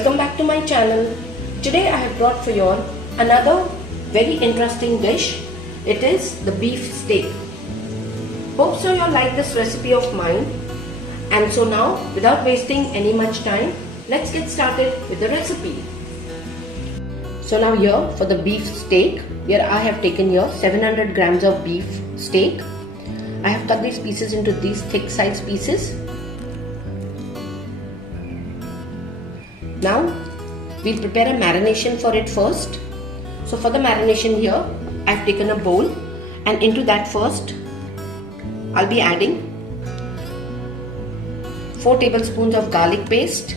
Welcome back to my channel. Today I have brought for you all another very interesting dish. It is the beef steak. Hope so you all like this recipe of mine. And so now, without wasting any much time, let's get started with the recipe. So now here for the beef steak, here I have taken here 700 grams of beef steak. I have cut these pieces into these thick size pieces. Now we'll prepare a marination for it first. So for the marination here, I've taken a bowl, and into that first I'll be adding 4 tablespoons of garlic paste,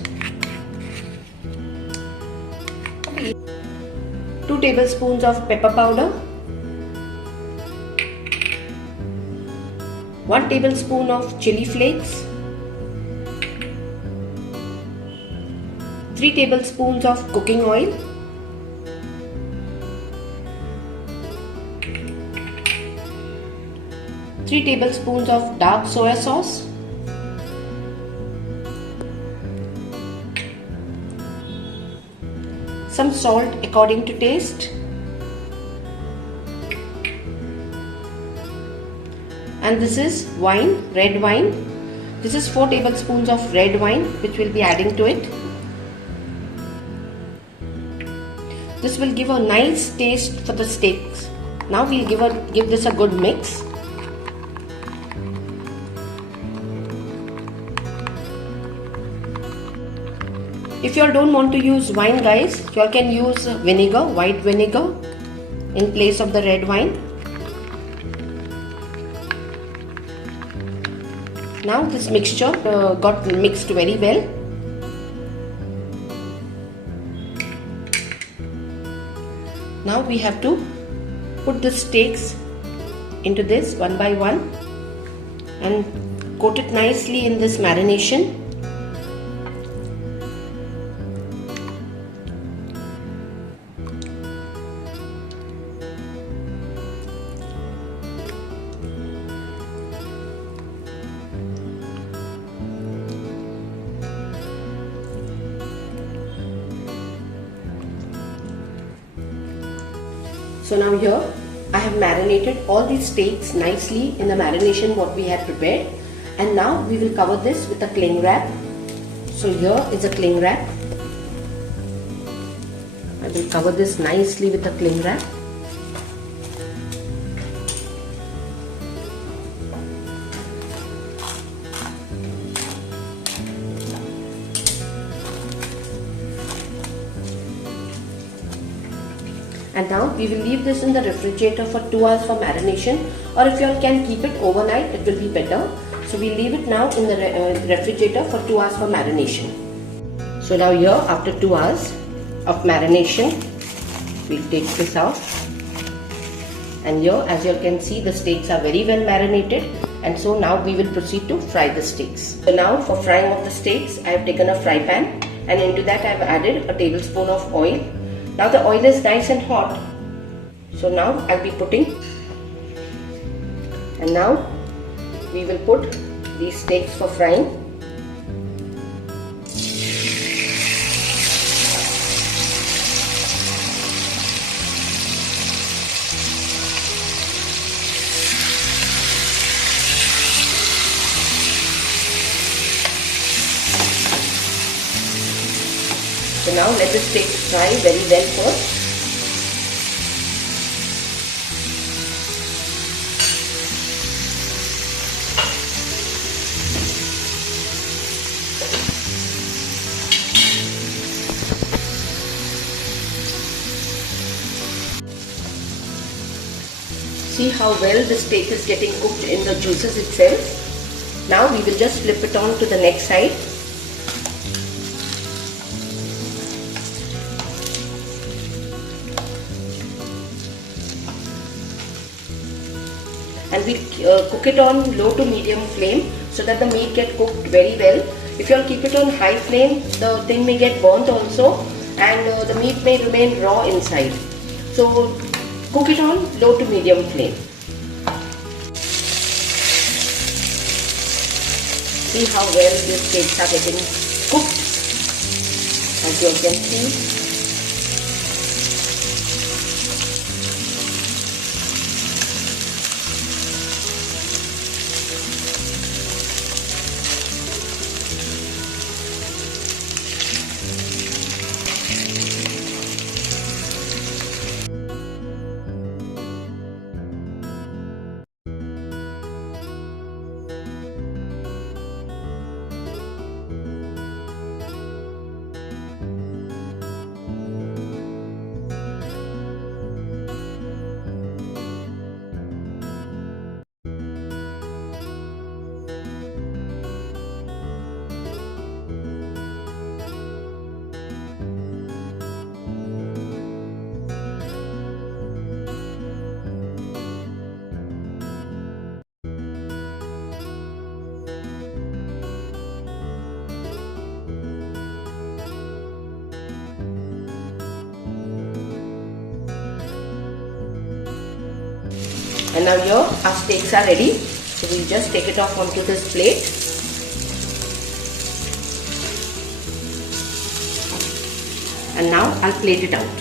2 tablespoons of pepper powder, 1 tablespoon of chili flakes, 3 tablespoons of cooking oil, 3 tablespoons of dark soya sauce, some salt according to taste, and this is wine, red wine. This is 4 tablespoons of red wine which we'll be adding to it. This will give a nice taste for the steaks. Now we'll give this a good mix. If you all don't want to use wine, guys, you all can use vinegar, white vinegar in place of the red wine. Now this mixture got mixed very well. Now we have to put the steaks into this one by one and coat it nicely in this marination. So now here I have marinated all these steaks nicely in the marination what we had prepared, and now we will cover this with a cling wrap. So here is a cling wrap. I will cover this nicely with a cling wrap. And now we will leave this in the refrigerator for 2 hours for marination, or if you all can keep it overnight, it will be better. So we leave it now in the refrigerator for 2 hours for marination. So now here, after 2 hours of marination, we'll take this out. And here, as you all can see, the steaks are very well marinated, and so now we will proceed to fry the steaks. So now for frying of the steaks, I have taken a fry pan, and into that I have added a tablespoon of oil. Now the oil is nice and hot, so now I'll be putting, and now we will put these steaks for frying. So now let the steaks fry very well first. See how well the steak is getting cooked in the juices itself. Now we will just flip it on to the next side. And we'll cook it on low to medium flame so that the meat get cooked very well. If you all keep it on high flame, the thing may get burnt also, and the meat may remain raw inside. So cook it on low to medium flame. See how well these steaks are getting cooked. as you can see. And now here our steaks are ready. So we'll just take it off onto this plate. And now I'll plate it out.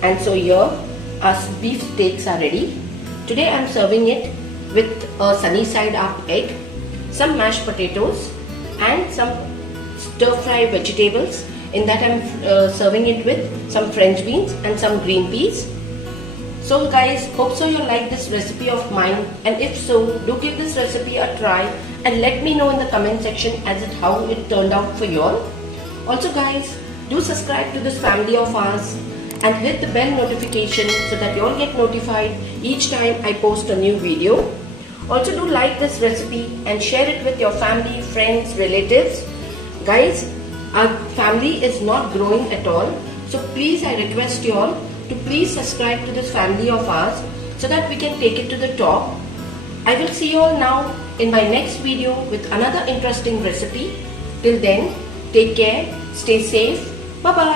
And so here our beef steaks are ready. Today I am serving it with a sunny side up egg, some mashed potatoes and some stir fry vegetables. In that I am serving it with some French beans and some green peas. So guys, hope so you like this recipe of mine, and if so, do give this recipe a try and let me know in the comment section how it turned out for you all. Also guys, do subscribe to this family of ours and hit the bell notification so that you all get notified each time I post a new video. Also do like this recipe and share it with your family, friends, relatives. Guys, our family is not growing at all, so please I request you all to please subscribe to this family of ours so that we can take it to the top. I will see you all now in my next video with another interesting recipe. Till then, take care, stay safe, bye bye.